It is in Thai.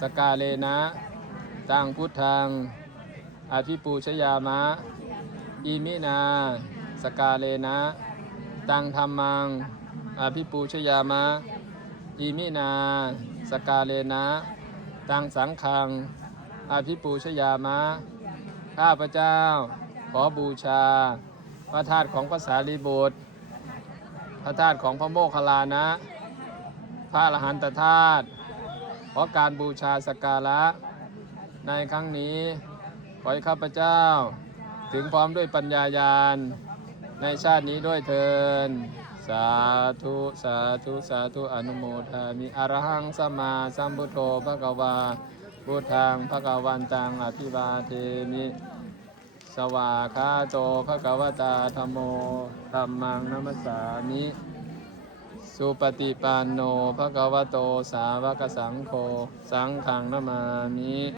สกาเลนะตังพุทธังอภิปูชยามะอิมินาสกาเลนะตังธัมมังอภิปูชยามะอิมินาสกาเลนะตังสังฆังอภิปูชยามะข้าพเจ้าขอบูชาพระธาตุของพระสารีบุตรพระธาตุของพระโมคคัลลานะพระอรหันตธาตุขอการบูชาสักการะในครั้งนี้ขอให้ข้าพเจ้าถึงพร้อมด้วยปัญญาญาณในชาตินี้ด้วยเทินสาธุสาธุสาธุอนุโมทามิอรหังสัมมาสัมพุทโธภควาพุทธังภควันตังอภิวาเทมิสวากขาโตภควตาธัมโมธัมมังนัมสสามิสุปฏิปันโนภควโตสาวกสังโฆสังฆังนามามิ